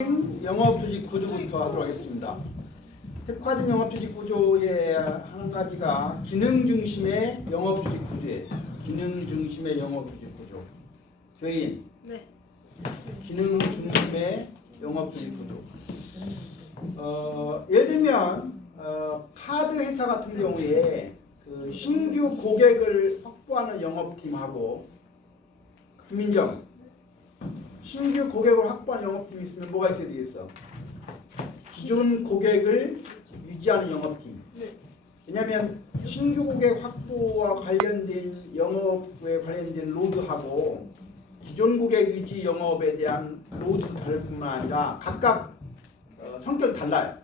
영업조직 구조부터 하도록 하겠습니다. 특화된 영업조직 구조의 한 가지가 기능 중심의 영업조직 구조예요. 기능 중심의 영업조직 구조. 조인. 네. 기능 중심의 영업조직 구조. 예를 들면 카드 회사 같은 경우에 그 신규 고객을 확보하는 영업팀하고 김민정. 신규 고객을 확보하는 영업팀이 있으면 뭐가 있어야 되겠어? 기존 고객을 유지하는 영업팀. 왜냐하면 신규 고객 확보와 관련된 영업에 관련된 로드하고 기존 고객 유지 영업에 대한 로드도 다를 뿐만 아니라 각각 성격이 달라요.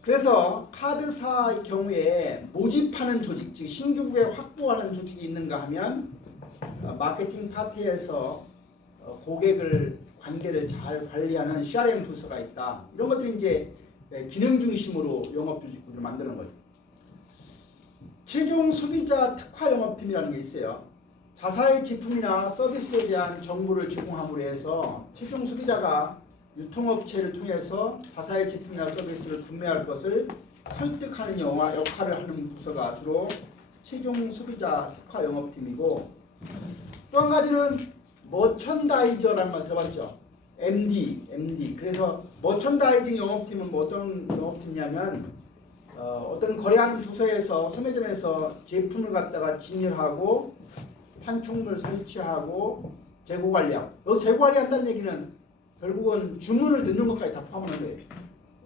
그래서 카드사의 경우에 모집하는 조직, 즉 신규 고객 확보하는 조직이 있는가 하면 마케팅 파트에서 고객을 관계를 잘 관리하는 CRM 부서가 있다. 이런 것들이 이제 기능 중심으로 영업 조직 구조를 만드는 거죠. 최종 소비자 특화 영업팀이라는 게 있어요. 자사의 제품이나 서비스에 대한 정보를 제공함으로 해서 최종 소비자가 유통업체를 통해서 자사의 제품이나 서비스를 구매할 것을 설득하는 역할을 하는 부서가 주로 최종 소비자 특화 영업팀이고, 또 한 가지는 머천다이저라는 말 들어봤죠? MD. 그래서 머천다이징 영업팀은 뭐 어떤 영업팀이냐면 어떤 거래하는 부서에서 소매점에서 제품을 갖다가 진열하고 판촉물 설치하고 재고 관리하고, 여기서 재고 관리한다는 얘기는 결국은 주문을 넣는 것까지 다 포함하는 거예요.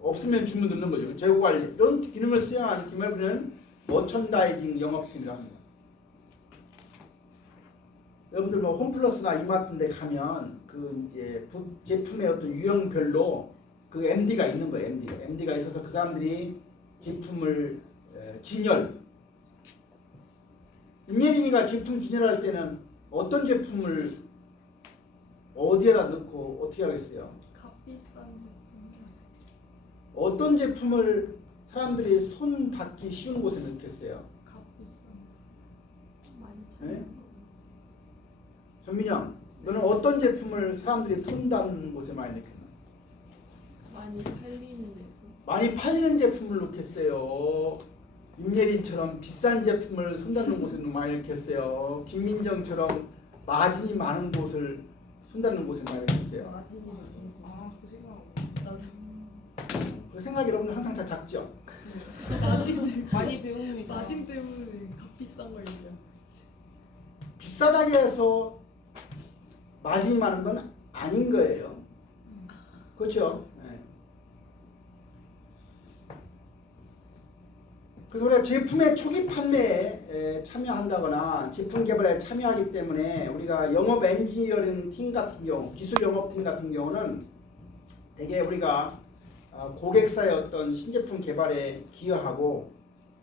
없으면 주문 넣는 거죠. 재고 관리 이런 기능을 수행하는 팀을 우리는 머천다이징 영업팀이라고 합니다. 여러분들 뭐 홈플러스나 이마트인데 가면 그 이제 제품의 어떤 유형별로 그 MD가 있는 거예요. MD가 있어서 그 사람들이 제품을 진열. 임예린이가 제품 진열할 때는 어떤 제품을 어디에다 넣고 어떻게 하겠어요? 값비싼 제품. 어떤 제품을 사람들이 손 닿기 쉬운 곳에 넣겠어요? 값비싼. 많이 네? 찾는 전민영, 너는 어떤 제품을 사람들이 손 닿는 곳에 많이 넣겠나? 많이 팔리는 제품. 많이 팔리는 제품을 넣겠어요. 임예린처럼 비싼 제품을 손 닿는 곳에 많이 넣겠어요. 김민정처럼 마진이 많은 곳을 손 닿는 곳에 많이 넣겠어요. 그 생각. 나도. 그 생각이 여러분들 항상 작죠? 마진 많이 배웁니다. 마진 때문에 값비싼 걸 얘기해. 비싸다고 해서 마진이 많은 건 아닌 거예요. 그렇죠? 네. 그래서 우리가 제품의 초기 판매에 참여한다거나 제품 개발에 참여하기 때문에 우리가 영업 엔지니어링 팀 같은 경우, 기술 영업팀 같은 경우는 대개 우리가 고객사의 어떤 신제품 개발에 기여하고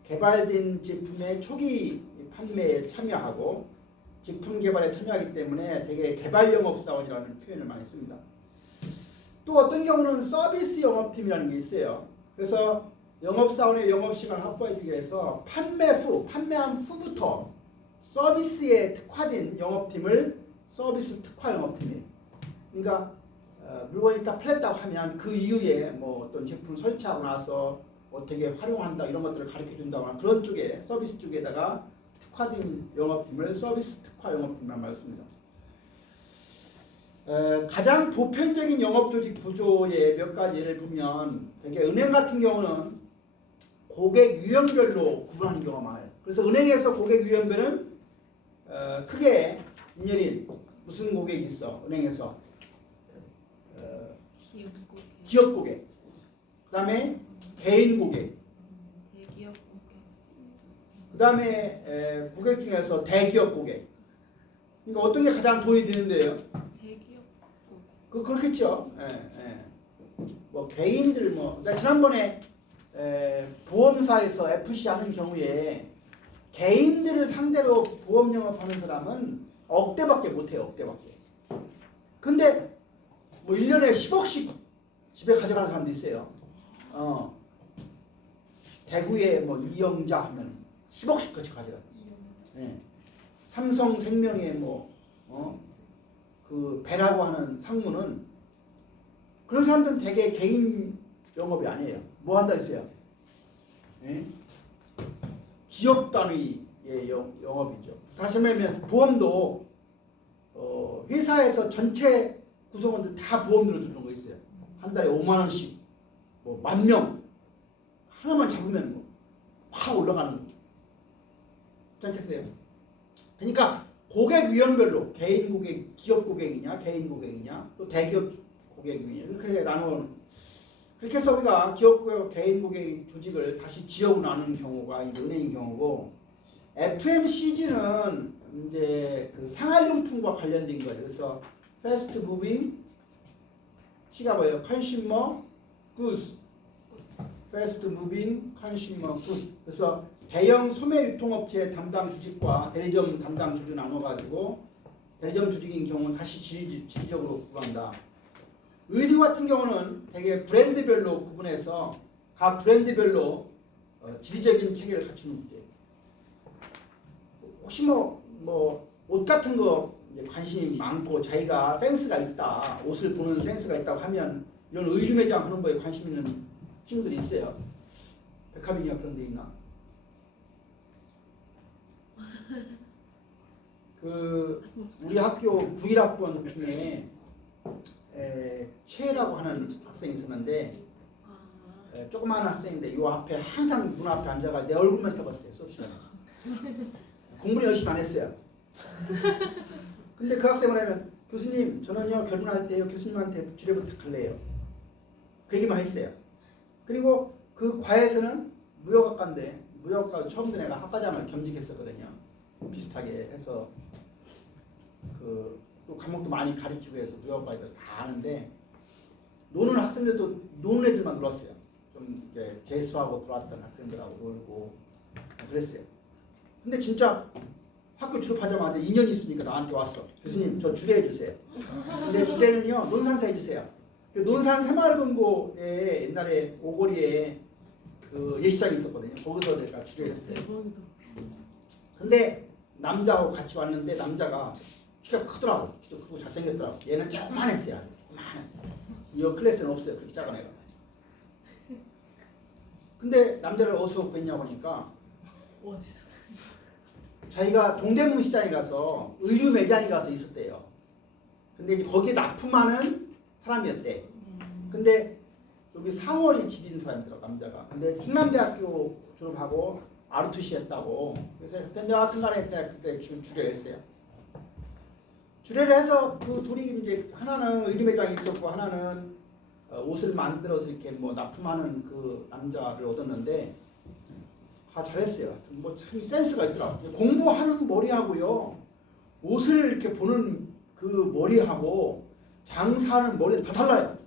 개발된 제품의 초기 판매에 참여하고 제품 개발에 참여하기 때문에 되게 개발 영업사원이라는 표현을 많이 씁니다. 또 어떤 경우는 서비스 영업팀이라는 게 있어요. 그래서 영업사원의 영업시간을 확보해주기 위해서 판매한 후부터 서비스에 특화된 영업팀을 서비스 특화 영업팀이에요. 그러니까 물건이 딱 팔렸다고 하면 그 이후에 뭐 어떤 제품 설치하고 나서 어떻게 활용한다 이런 것들을 가르쳐 준다거나 그런 쪽에 서비스 쪽에다가 특화된 영업팀을 서비스 특화 영업팀이라고 말했습니다. 가장 보편적인 영업조직 구조의 몇 가지 예를 보면 되게 은행 같은 경우는 고객 유형별로 구분하는 경우가 많아요. 그래서 은행에서 고객 유형별은 크게 임예린 무슨 고객이 있어? 은행에서 기업 고객, 그 다음에 개인 고객, 대기업 고객. 그 다음에 고객 중에서 대기업 고객. 그러니까 어떤 게 가장 돈이 드는데요? 대기업 고객. 그렇겠죠. 뭐 개인들 뭐 그러니까 지난번에 보험사에서 FC 하는 경우에 개인들을 상대로 보험 영업하는 사람은 억대밖에 못해요. 억대밖에. 근데 뭐 1년에 10억씩 집에 가져가는 사람도 있어요. 대구에 뭐 이영자 하면 10억씩 같이 가져가요. 네. 삼성생명의 그 배라고 하는 상무는 그런 사람들은 대개 개인 영업이 아니에요. 뭐 한다 했어요? 예? 기업 단위의 영업이죠. 사실 말하면 보험도 회사에서 전체 구성원들 다 보험 들어주는 거 있어요. 한 달에 5만 원씩, 뭐 10,000명 하나만 잡으면 뭐 확 올라가는 거죠. 그렇지 않겠어요? 그러니까 고객 유형별로 개인 고객, 기업 고객이냐, 개인 고객이냐, 또 대기업 고객이냐 이렇게 나누는. 그렇게 해서 우리가 기업 고객, 개인 고객 조직을 다시 지역으로 나누는 경우가 이제 은행인 경우고, FMCG는 이제 그 생활용품과 관련된 거죠. 그래서 Fast Moving C가 뭐예요? Consumer Goods, Fast Moving Consumer Goods. 그래서 대형 소매 유통업체 담당 조직과 대리점 담당 조직 나눠가지고, 대리점 조직인 경우는 다시 지리적으로 구분한다. 의류 같은 경우는 되게 브랜드별로 구분해서 각 브랜드별로 지리적인 체계를 갖추는 문제. 혹시 뭐 옷 같은 거 관심이 많고 자기가 센스가 있다, 옷을 보는 센스가 있다고 하면 이런 의류 매장 하는 거에 관심 있는 친구들이 있어요. 백화점이나 그런 데 있나? 그 우리 학교 91학번 중에 최라고 하는 학생이 있었는데, 조그마한 학생인데 요 앞에 항상 문 앞에 앉아가 내 얼굴만 써봤어요. 수업 시간에. 공부를 열심히 안 했어요. 근데 그 학생을 하면, 교수님 저는요 결혼할 때요 교수님한테 주례 부탁할래요. 그 얘기만 했어요. 그리고 그 과에서는 무역학과인데, 무역학과 처음 든 애가 학과장을 겸직했었거든요. 비슷하게 해서 또 과목도 많이 가르치고 해서 무역과에서 다 아는데, 노는 학생들도 노는 애들만 놀았어요. 좀 이제 재수하고 들어왔던 학생들하고 놀고 그랬어요. 근데 진짜 학교 졸업하자마자 2년 있으니까 나한테 왔어. 교수님 저 주례해 주세요. 근데 주례는요 논산사 해주세요. 그 논산 새마을금고에 옛날에 오거리에 그 예식장이 있었거든요. 거기서 내가 주례를 했어요. 근데 남자하고 같이 왔는데 남자가 키가 크더라고. 키도 크고 잘생겼더라고. 얘는 조그만했어요. 조그만해. 이 클래스는 없어요. 그렇게 작은 애가. 근데 남자를 어디서 구했냐고 하니까 자기가 동대문 시장에 가서 의류 매장에 가서 있었대요. 근데 이제 거기에 납품하는 사람이었대. 근데 여기 상월이 집인 사람이더라고, 남자가. 근데 충남대학교 졸업하고 ROTC 했다고. 그래서 여하튼 간에 그때 주례를 했어요. 주례를 해서 그 둘이 이제 하나는 의류 매장에 있었고 하나는 옷을 만들어서 이렇게 뭐 납품하는 그 남자를 얻었는데, 잘했어요. 뭐 참 센스가 있더라고. 공부하는 머리하고요, 옷을 이렇게 보는 그 머리하고 장사하는 머리는 다 달라요.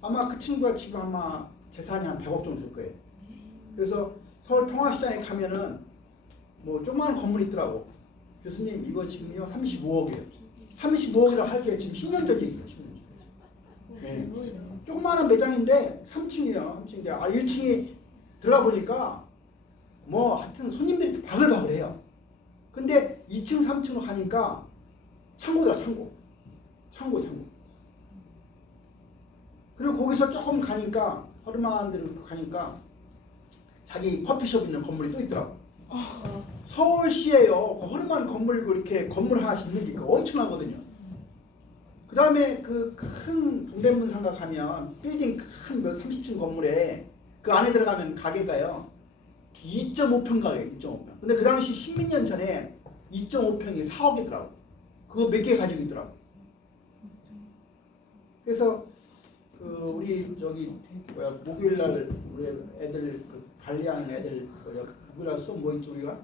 아마 그 친구가 지금 아마 재산이 한 100억 정도 될 거예요. 그래서 서울 평화시장에 가면은 뭐 조그마한 건물이 있더라고. 교수님 이거 지금요 35억이에요. 35억이라 할 게 지금 10년 전 얘기예요. 10년 전. 네. 조그마한 매장인데 3층이에요. 3층인데 1층이 들어가 보니까 뭐 하여튼 손님들이 바글바글해요. 근데 2층 3층으로 가니까 창고더라. 창고. 그리고 거기서 조금 가니까 허름한 데로 가니까 자기 커피숍 있는 건물이 또 있더라고. 서울시에요. 그 허름한 건물이고 이렇게 건물 하나씩 있는 게 엄청나거든요. 그 다음에 그 큰 동대문 상가 가면 빌딩 큰 30층 건물에 그 안에 들어가면 가게가요 2.5평 가게 2.5평. 근데 그 당시 10몇 년 전에 2.5평이 4억이더라고. 그거 몇 개 가지고 있더라고. 그래서 그 우리 저기 목요일날 우리 애들 그 관리하는 애들 목요일날 수업 뭐 있죠 우리가?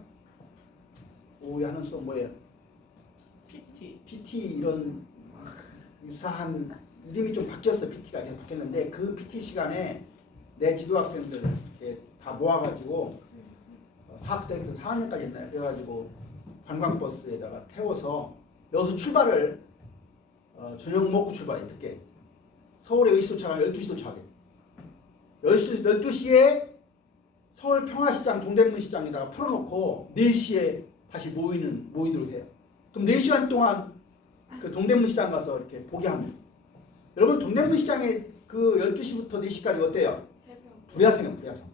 오후에 하는 수업 뭐예요? PT 이런 유사한 이름이 좀 바뀌었어. PT가 계속 바뀌었는데 그 PT 시간에 내 지도학생들 이렇게 다 모아가지고 4학기부터 4학년까지 했나요? 그래가지고 관광버스에다가 태워서 여기서 출발을 저녁 먹고 출발해. 늦게 서울에 몇 시 도착하면 12시 도착해. 12시에 서울 평화시장 동대문시장에다가 풀어놓고 4시에 다시 모이도록 해요. 그럼 4시간 동안 그 동대문 시장 가서 이렇게 보게 합니다. 여러분 동대문 시장에 그 12시부터 4시까지 어때요? 불야성이에요, 불야성.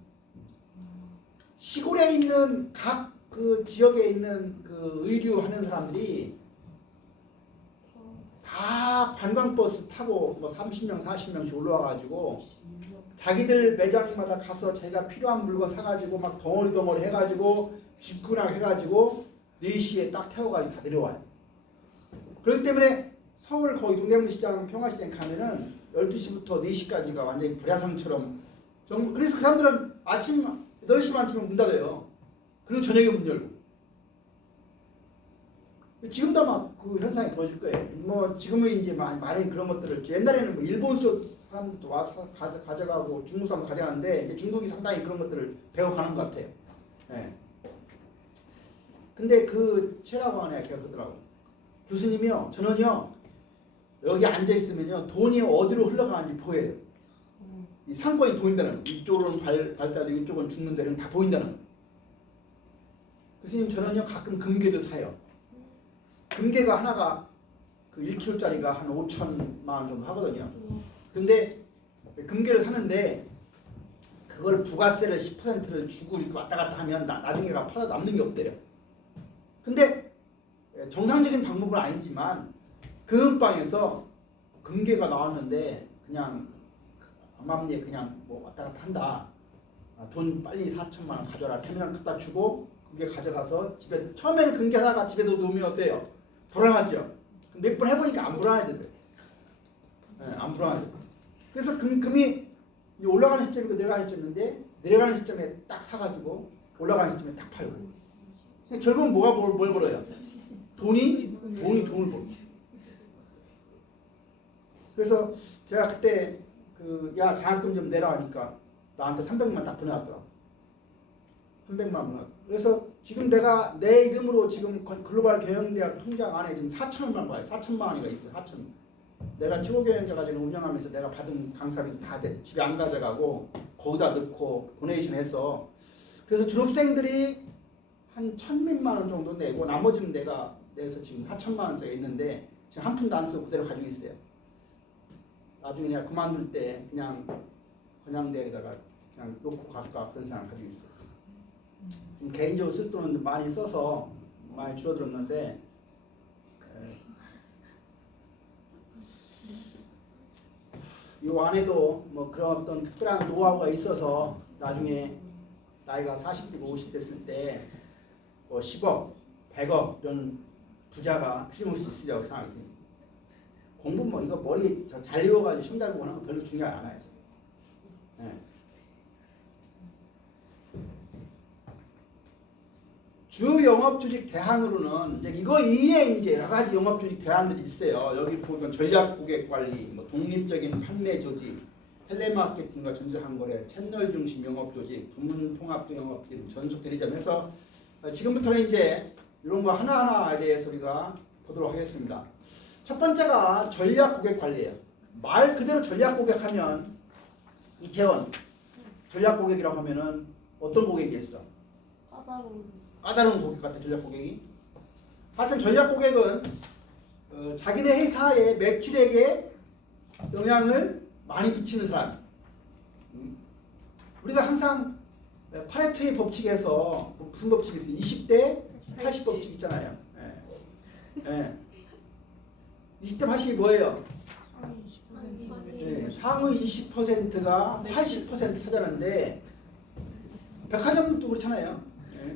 시골에 있는 각 그 지역에 있는 그 의류 하는 사람들이 다 관광버스 타고 뭐 30명, 40명씩 올라와가지고 자기들 매장마다 가서 자기가 필요한 물건 사가지고 막 덩어리 해가지고 직구나 해가지고 4시에 딱 태워가지고 다 내려와요. 그렇기 때문에 서울 거기 동대문 시장, 평화시장 가면은 12시부터 4시까지가 완전히 불야성처럼 그래서 그 사람들은 아침 8시만 되면 문 닫아요. 그리고 저녁에 문 열고. 지금도 아마 그 현상이 벌어질 거예요. 뭐 지금은 이제 많이 그런 것들을 옛날에는 뭐 일본 사람들도 와서 가져가고 중국 사람 가져가는데 이제 중국이 상당히 그런 것들을 배워가는 것 같아요. 네. 근데 그 최라고 하네 걔가 그러더라고. 교수님이요, 저는요 여기 앉아 있으면요 돈이 어디로 흘러가는지 보여요. 이 상권이 보인다는 거. 이쪽으로는 발달되고 이쪽은 죽는다 이런 다 보인다는 거. 교수님 저는요 가끔 금괴도 사요. 금괴가 하나가 그 1kg짜리가 한 5천만 원 정도 하거든요. 근데 금괴를 사는데 그걸 부가세를 10%를 주고 이렇게 왔다 갔다 하면 나중에가 팔아 남는 게 없대요. 근데 정상적인 방법은 아니지만 금방에서 금괴가 나왔는데 그냥 암암리에 그냥 뭐 왔다 갔다 한다. 돈 빨리 4천만 원 가져라. 캐미널 갖다 주고 그게 가져가서 집에 처음에는 금괴 하다가 집에도 놓으면 어때요? 불안하죠. 몇 번 해보니까 안 불안해져요. 네, 안 불안해요. 그래서 금이 올라가는 시점이고 내려가는 시점인데 내려가는 시점에 딱 사가지고 올라가는 시점에 딱 팔고. 결국은 뭐가 뭘 벌어요? 돈이 돈을 벌어. 그래서 제가 그때 야 장학금 좀 내라 하니까 나한테 300만 딱 보내왔더라고. 300만 원. 그래서 지금 내가 내 이름으로 지금 글로벌 경영대학 통장 안에 지금 4천만 봐요. 4천만 원이가 있어. 4천. 내가 치고경영대가 지금 운영하면서 내가 받은 강사비 다 집에 안 가져가고 거기다 넣고 도네이션해서 그래서 졸업생들이 한 1,000몇만 원 정도 내고 나머지는 내가 내서 지금 4천만 원짜리 있는데 지금 한 푼도 안 쓰고 그대로 가지고 있어요. 나중에 내가 그만둘 때 그냥 건양대에다가 그냥 놓고 갈까 그런 생각 가지고 있어요. 지금 개인적으로 쓸 돈은 많이 써서 많이 줄어들었는데 이 안에도 뭐 그런 어떤 특별한 노하우가 있어서 나중에 나이가 40대고 50대 됐을 때 뭐 10억, 100억 이런 부자가 틀림없이 있으리라고 생각이 듭니다. 공부 뭐 이거 머리 잘 외워가지고 시험 잘 보고 하는 거 별로 중요하지 않아요. 네. 주 영업조직 대안으로는 이제 이거 이외에 이제 여러 가지 영업조직 대안들이 있어요. 여기 보면 전략고객관리, 뭐 독립적인 판매 조직, 텔레마케팅과 전자항거래, 채널 중심 영업조직, 부문통합 영업조직, 전속 대리점에서 지금부터는 이제 이런 거 하나하나에 대해서 우리가 보도록 하겠습니다. 첫 번째가 전략고객관리예요. 말 그대로 전략고객하면 이태원 전략고객이라고 하면은 어떤 고객이 있어? 까다로운 고객 같은 전략고객이. 하여튼 전략고객은 자기네 회사의 매출액에 영향을 많이 미치는 사람. 우리가 항상 파레토의 법칙에서 무슨 법칙이 있어요? 20대 80 법칙 있잖아요. 네. 20대 80이 뭐예요? 네, 상위 20%가 80% 차지하는데 백화점도 그렇잖아요.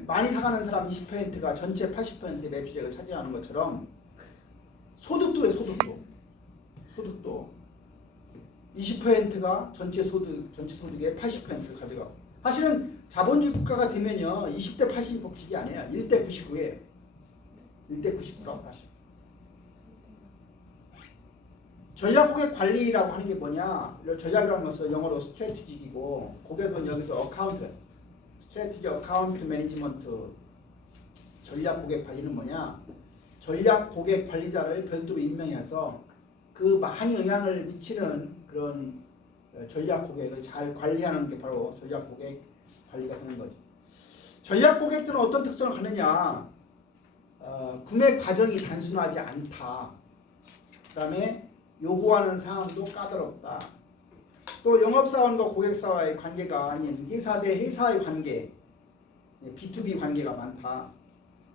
많이 사가는 사람 20%가 전체 80%의 매출액을 차지하는 것처럼 소득도 그래요. 소득도 20%가 전체 소득의 80%를 가져가고. 사실은 자본주의 국가가 되면요 20대 80 법칙이 아니에요. 1대 99예요. 1대 99라고 하시죠. 전략고객 관리라고 하는 게 뭐냐? 전략이라는 것은 영어로 스트래티직이고 고객은 여기서 어카운트, 스트래티지 어카운트 매니지먼트. 전략고객 관리는 뭐냐? 전략고객 관리자를 별도로 임명해서 그 많이 영향을 미치는 그런 전략고객을 잘 관리하는 게 바로 전략고객 관리가 되는 거죠. 전략고객들은 어떤 특성을 갖느냐? 구매 과정이 단순하지 않다. 그다음에 요구하는 사항도 까다롭다. 또 영업사원과 고객사와의 관계가 아닌 회사 대 회사의 관계, B2B 관계가 많다.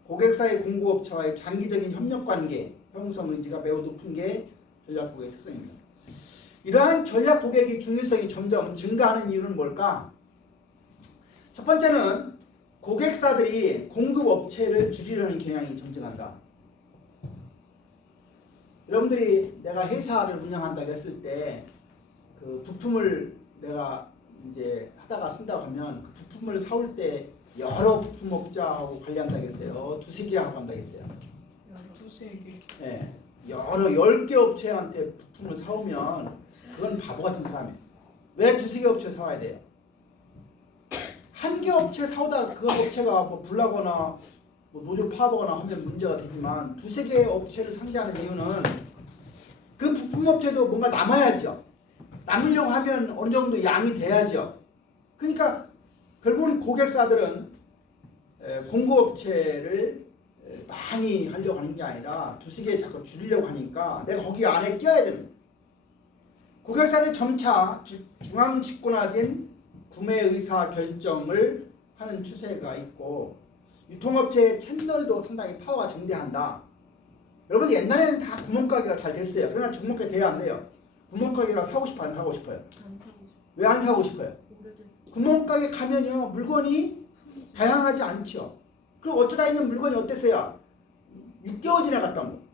고객사의 공급업체와의 장기적인 협력 관계, 형성 의지가 매우 높은 게 전략 고객의 특성입니다. 이러한 전략 고객의 중요성이 점점 증가하는 이유는 뭘까? 첫 번째는 고객사들이 공급업체를 줄이려는 경향이 점증한다. 여러분들이 내가 회사를 운영한다고 했을 때 그 부품을 내가 이제 하다가 쓴다고 하면 그 부품을 사올 때 여러 부품업자하고 관리한다고 했어요. 두세 개 하고 한다고 했어요. 두세 개. 예, 여러 10개 업체한테 부품을 사오면 그건 바보 같은 사람이에요. 왜 두세 개 업체 사와야 돼요? 한 개 업체 사오다 그 업체가 뭐 불나거나 뭐 노조 파업하거나 하면 문제가 되지만 두세 개 업체를 상대하는 이유는 그 부품업체도 뭔가 남아야죠. 남으려고 하면 어느 정도 양이 돼야죠. 그러니까 결국은 고객사들은 공급업체를 많이 하려고 하는 게 아니라 두세 개 자꾸 줄이려고 하니까 내가 거기 안에 껴야 됩니다. 고객사들이 점차 중앙 집권화된 구매 의사 결정을 하는 추세가 있고 유통업체의 채널도 상당히 파워가 증대한다. 여러분 옛날에는 다 구멍가게가 잘 됐어요. 그러나 구멍가게 돼야 안 돼요. 구멍가게가 사고 싶어 안 사고 싶어요? 왜 안 사고 싶어요? 구멍가게 가면요 물건이 다양하지 않죠. 그리고 어쩌다 있는 물건이 어땠어요? 6개월 지나갔다 뭐.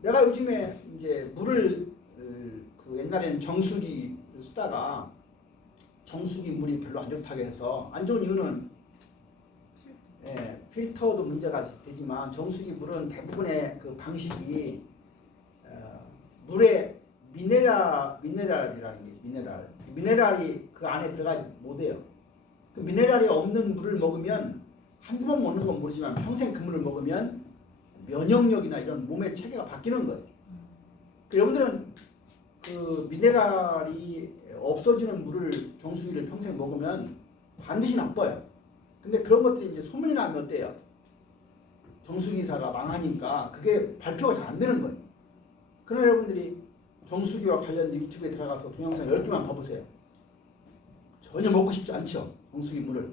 내가 요즘에 이제 물을 그 옛날에는 정수기 쓰다가 정수기 물이 별로 안 좋다고 해서 안 좋은 이유는 필터도 문제가 되지만 정수기 물은 대부분의 그 방식이 물에 미네랄이라는 게 있어요. 미네랄이 그 안에 들어가지 못해요. 그 미네랄이 없는 물을 먹으면 한두 번 먹는 건 모르지만 평생 그 물을 먹으면 면역력이나 이런 몸의 체계가 바뀌는 거예요. 여러분들은 그 미네랄이 없어지는 물을 정수기를 평생 먹으면 반드시 나빠요. 근데 그런 것들이 이제 소문이 나면 어때요? 정수기사가 망하니까 그게 발표가 잘 안 되는 거예요. 그러나 여러분들이 정수기와 관련된 유튜브에 들어가서 동영상 10개만 봐보세요. 전혀 먹고 싶지 않죠. 정수기 물을.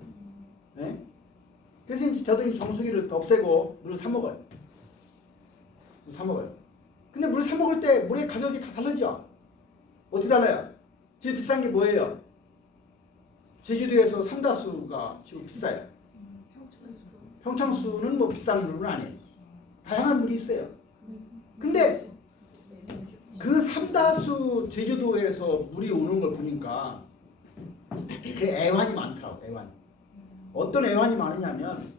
네? 그래서 이제 저도 이 정수기를 없애고 물을 사 먹어요. 근데 물을 사 먹을 때 물의 가격이 다 다르죠. 어떻게 달라요? 제일 비싼 게 뭐예요? 제주도에서 삼다수가 지금 비싸요. 평창수는 뭐 비싼 물은 아니에요. 다양한 물이 있어요. 근데 그 삼다수 제주도에서 물이 오는 걸 보니까 그 애환이 많더라고. 애환. 어떤 애환이 많으냐면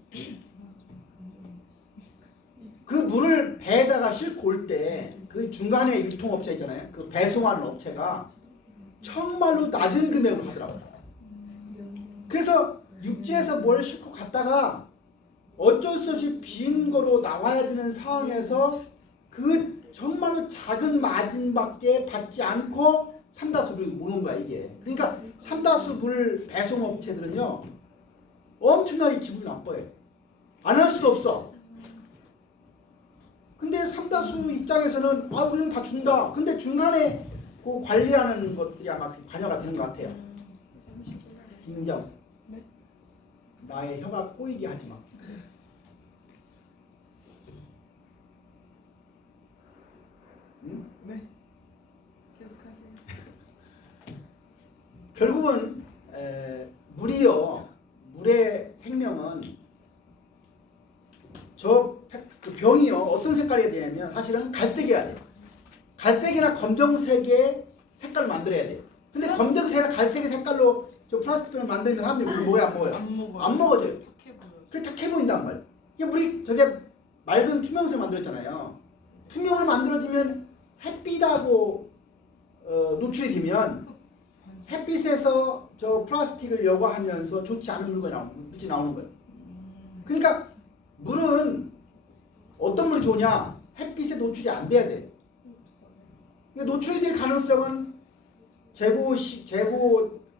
그 물을 배에다가 싣고 올 때 그 중간에 유통업체 있잖아요. 그 배송하는 업체가 정말로 낮은 금액으로 하더라고요. 그래서 육지에서 뭘 싣고 갔다가 어쩔 수 없이 빈 거로 나와야 되는 상황에서 그 정말로 작은 마진밖에 받지 않고 삼다수를 모는 거야 이게. 그러니까 삼다수 물 배송업체들은요 엄청나게 기분이 나빠요. 안 할 수도 없어. 근데 삼다수 입장에서는 우리는 다 준다. 근데 중간에 그 관리하는 것들이 아마 관여가 되는 것 같아요. 김민정, 네? 나의 혀가 꼬이게 하지 마. 응? 네. 계속하세요. 결국은 물의 생명은 그 병이요 어떤 색깔이 되냐면 사실은 갈색이어야 돼요. 갈색이나 검정색의 색깔을 만들어야 돼요. 근데 검정색이나 갈색의 색깔로 저 플라스틱 병을 만들면 사람들이 물 먹어요, 안 먹어요? 안 먹어져요. 그래 탁해 보인단 말이에요. 이게 물이 저게 맑은 투명색 만들었잖아요. 투명으로 만들어지면 햇빛하고 노출이 되면 햇빛에서 저 플라스틱을 여과하면서 좋지 않은 물이 나오는 거예요. 그러니까 물은 어떤 물이 좋냐? 햇빛에 노출이 안 돼야 돼. 그러니까 노출이 될 가능성은 재고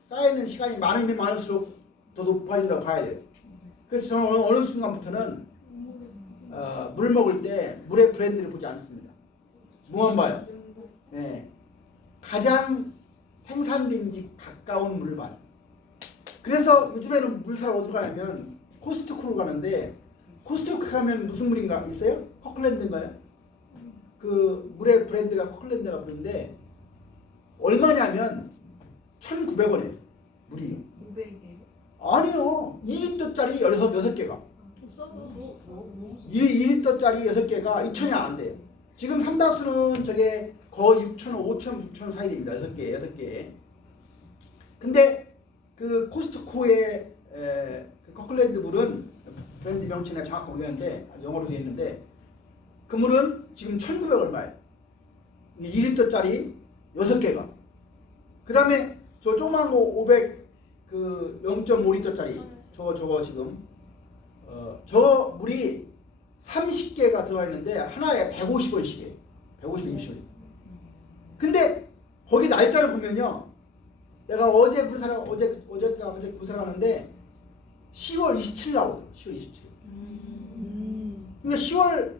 쌓이는 시간이 많으면 많을수록 더 높아진다고 봐야 돼요. 그래서 저는 어느 순간부터는 물 먹을 때 물의 브랜드를 보지 않습니다. 그만 봐요. 예. 가장 생산대인지 가까운 물발. 그래서 요즘에는 물사러 어디로 가냐면 코스트코로 가는데 코스트코 가면 무슨 물인가 있어요? 커클랜드인가요? 그 물의 브랜드가 커클랜드가 부른데 얼마냐면 1,900원이에요. 물이. 500개. 아니요. 2리터짜리 6개가. 싸도 2리터짜리 6개가 2,000이 안 돼요. 지금 삼다수는 저게 거의 6,000원, 5,000원, 6,000원 사이 됩니다. 6개. 근데 그 코스트코의 그 커클랜드 물은 브랜드 명칭이 정확히 모르겠는데 영어로 되어 있는데 그 물은 지금 1,900 얼마예요. 2리터짜리 6개가. 그 다음에 저 조그만 거 500 그 0.5리터짜리 저거 지금 저 물이 30개가 들어가 있는데 하나에 150원씩이에요. 150원, 60원. 근데 거기 날짜를 보면요. 내가 어제 물사하는데 10월 27일 나오거든요. 10월 27일. 그러니까 10월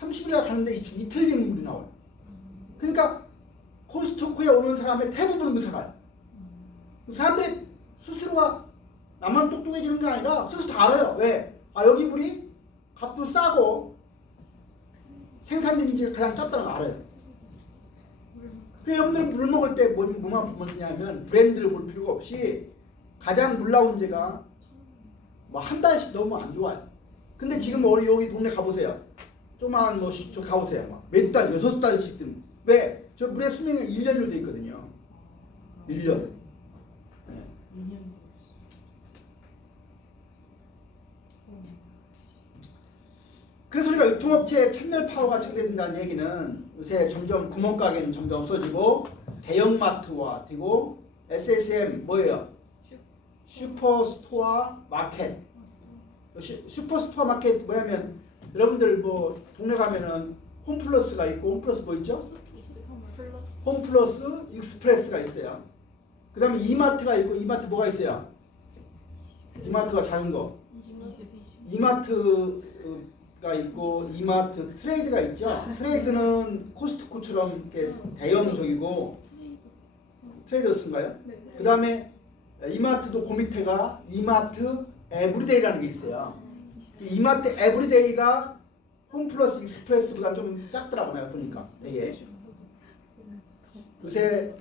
30일에 가는데 이틀 된 물이 나와요. 그러니까 코스트코에 오는 사람의 대부분 물사가요. 사람들이 스스로가 나만 똑똑해지는 게 아니라 스스로 다 알아요. 왜? 아 여기 물이 값도 싸고 생산된지가 가장 짧다는 걸 알아요. 그래서 여러분들 물 먹을 때 뭐만 보느냐면 브랜드를 볼 필요가 없이 가장 물 나온 지가 뭐 한 달씩 너무 안 좋아요. 근데 지금 우리 여기 동네 가보세요. 조그만 저 가보세요. 몇 달, 6달씩 등. 왜? 저 물의 수명이 1년으로 돼 있거든요. 1년. 네. 그래서 우리가 유통업체의 찬열 파워가 증대된다는 얘기는 요새 점점 구멍가게는 점점 없어지고 대형마트화 되고 SSM 뭐예요? 슈퍼스토어 마켓. 슈퍼스토어 마켓 뭐냐면 여러분들 뭐 동네 가면은 홈플러스가 있고 홈플러스 뭐 있죠? 홈플러스 익스프레스가 있어요. 그 다음에 이마트가 있고 이마트 뭐가 있어요? 이마트가 작은 거. 이마트가 있고 이마트 트레이드가 있죠. 트레이드는 코스트코처럼 이렇게 대형적이고 트레이더스인가요? 그 다음에 이마트도 그 밑에가 이마트 에브리데이라는 게 있어요. 이마트 에브리데이가 홈플러스 익스프레스보다 좀 작더라고 내가 보니까 되게. 요새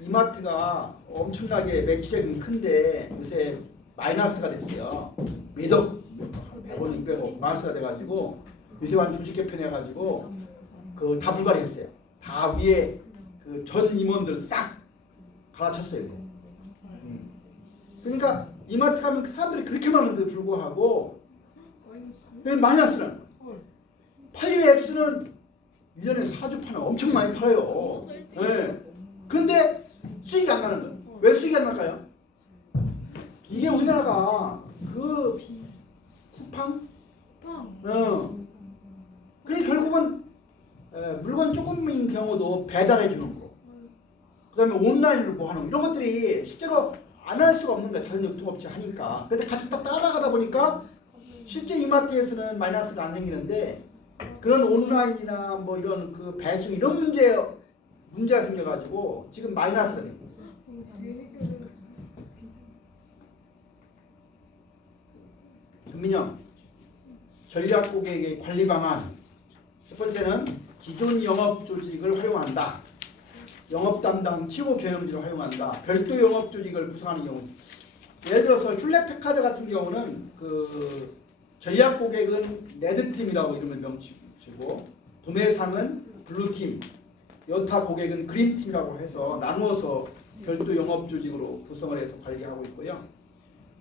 이마트가 엄청나게 매출액이 큰데 요새 마이너스가 됐어요. 매덕 100원, 200원 마이너스가 돼가지고 요새 완전 조직 개편해가지고 그 다 불가리했어요. 다 위에 그 전 임원들 싹 갈아쳤어요. 그러니까 이마트 가면 사람들이 그렇게 많은데도 불구하고 마이너스는 팔리는 액수는 1년에 4주 파는 엄청 많이 팔아요. 네. 그런데 수익이 안 나는 거예요. 왜 수익이 안 날까요? 이게 우리나라가 그 쿠팡? 그러니 결국은 물건 조금인 경우도 배달해 주는 거. 그 다음에 온라인으로 뭐 하는 거. 이런 것들이 실제로 안 할 수가 없는 거야. 다른 유통업체 하니까. 근데 같이 딱 따라가다 보니까 실제 이마트에서는 마이너스가 안 생기는데 그런 온라인이나 뭐 이런 그 배송 이런 문제가 생겨가지고 지금 마이너스가 되고 있어요. 전민영 전략 고객의 관리 방안 첫 번째는 기존 영업 조직을 활용한다. 영업 담당 최고 경영진을 활용한다. 별도 영업 조직을 구성하는 경우 예를 들어서 슐레페카드 같은 경우는 그 전략 고객은 레드팀이라고 이름을 명치고 도매상은 블루팀, 여타 고객은 그린팀이라고 해서 나누어서 별도 영업 조직으로 구성을 해서 관리하고 있고요.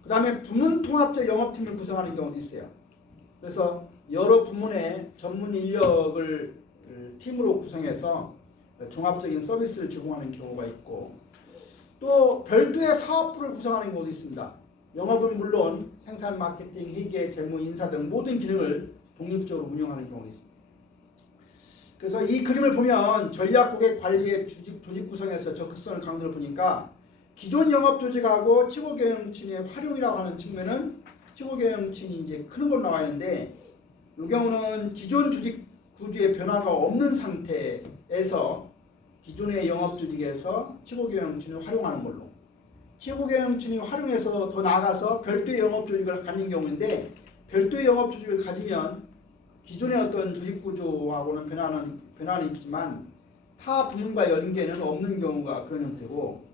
그 다음에 부문 통합적 영업팀을 구성하는 경우도 있어요. 그래서 여러 부문의 전문 인력을 팀으로 구성해서 종합적인 서비스를 제공하는 경우가 있고 또 별도의 사업부를 구성하는 경우도 있습니다. 영업은 물론 생산, 마케팅, 회계, 재무, 인사 등 모든 기능을 독립적으로 운영하는 경우가 있습니다. 그래서 이 그림을 보면 전략 고객 관리의 조직 구성에서 적극성을 강조를 보니까 기존 영업 조직하고 최고 경영진의 활용이라고 하는 측면은 최고 경영진이 이제 크는 걸로 나와 있는데 이 경우는 기존 조직 구조의 변화가 없는 상태에서 기존의 영업 조직에서 최고 경영진을 활용하는 걸로, 최고 경영진이 활용해서 더 나아가서 별도의 영업 조직을 가진 경우인데, 별도의 영업 조직을 가지면 기존의 어떤 조직 구조하고는 변화는 있지만 타 부문과 연계는 없는 경우가 그런 형태고,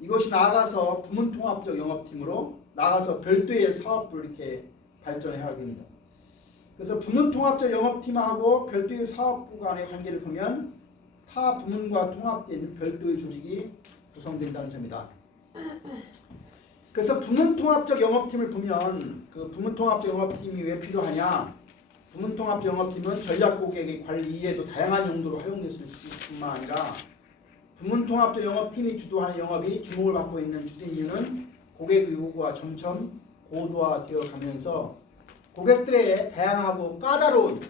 이것이 나아가서 부문 통합적 영업팀으로 나아가서 별도의 사업부를 이렇게 발전해야 됩니다. 그래서 부문 통합적 영업팀하고 별도의 사업부 간의 관계를 보면 타 부문과 통합된 별도의 조직이 구성된다는 점이다. 그래서 부문 통합적 영업팀을 보면 그 부문 통합적 영업팀이 왜 필요하냐? 부문 통합적 영업팀은 전략 고객의 관리 이외에도 다양한 용도로 활용될 수 있을 뿐만 아니라, 부문 통합적 영업팀이 주도하는 영업이 주목을 받고 있는 주된 이유는 고객 요구가 점점 고도화되어 가면서 고객들의 다양하고 까다로운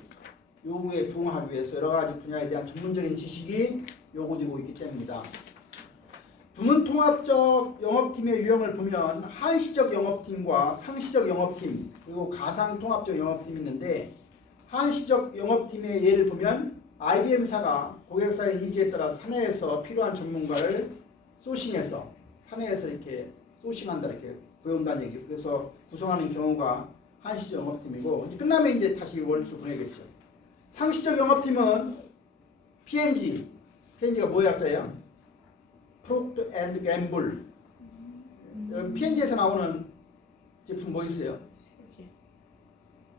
요구에 부응하기 위해서 여러 가지 분야에 대한 전문적인 지식이 요구되고 있기 때문입니다. 부문 통합적 영업팀의 유형을 보면 한시적 영업팀과 상시적 영업팀, 그리고 가상 통합적 영업팀이 있는데, 한시적 영업팀의 예를 보면 IBM사가 고객사의 니즈에 따라 사내에서 필요한 전문가를 소싱해서 사내에서 이렇게 소싱한다, 이렇게 구해온다는 얘기예요. 그래서 구성하는 경우가 한시적 영업팀이고, 끝나면 이제 다시 원리로 보내겠죠. 상시적 영업팀은 P&G가 뭐의 약자예요? 프록터 앤드 갬블. 여러분 P&G에서 나오는 제품 뭐 있어요?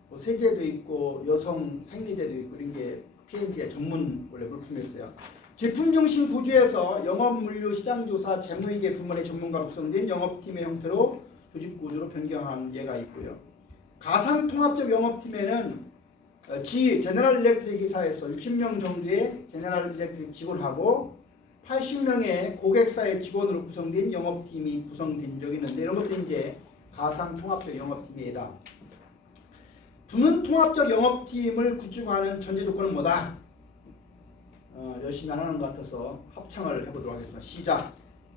뭐 세제도 있고 여성 생리대도 있고 이런 게 P&G의 전문 원래 물품이었어요. 제품 중심 구조에서 영업 물류 시장 조사 재무이계 부문의 전문가로 구성된 영업팀의 형태로 조직 구조로 변경한 예가 있고요. 가상 통합적 영업팀에는 제너럴 일렉트릭 회사에서 60명 정도의 제너럴 일렉트릭 직원하고 80명의 고객사의 직원으로 구성된 영업팀이 구성된 적이 있는데, 이런 것들이 이제 가상 통합적 영업팀이다. 부문 통합적 영업팀을 구축하는 전제 조건은 뭐다? 열심히 안 하는 것 같아서 합창을 해보도록 하겠습니다. 시작.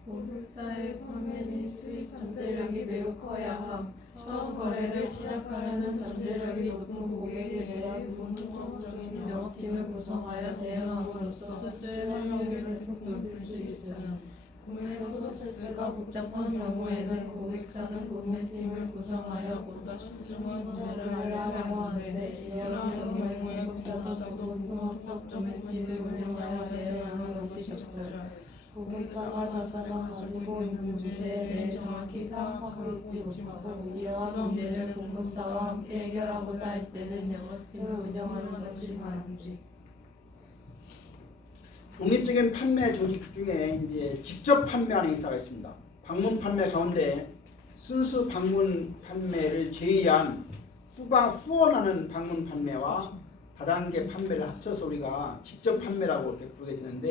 고객사의 판매 및 수익 잠재력이 매우 커야 함. 처음 거래를 시작하려는 잠재력이 높은 고객에 대한 부문통합적인 영업팀을 구성하여 대응함으로써 수주의 확률을 대폭 높일 수 있음. 구매 프로세스가 복잡한 경우에는 고객사는 구매팀을 구성하여 보다 신중한 구매를 하려고 하는데, 이러한 경우에는 고객사도 부문통합적 구매팀을 운영하여 대응하는 것이 적절하다. 고객사가 자사가 가지고 있는 문제에 대해 정확히 파악하고 있지 못하고, 이러한 문제를 공급사와 함께 해결하고자 할 때는 영업팀을 운영하는 것이 바람직. 독립적인 판매 조직 중에 이제 직접 판매하는 회사가 있습니다. 방문 판매 가운데 순수 방문 판매를 제외한 후원하는 방문 판매와 다단계 판매를 합쳐서 우리가 직접 판매라고 이렇게 부르게 되는데,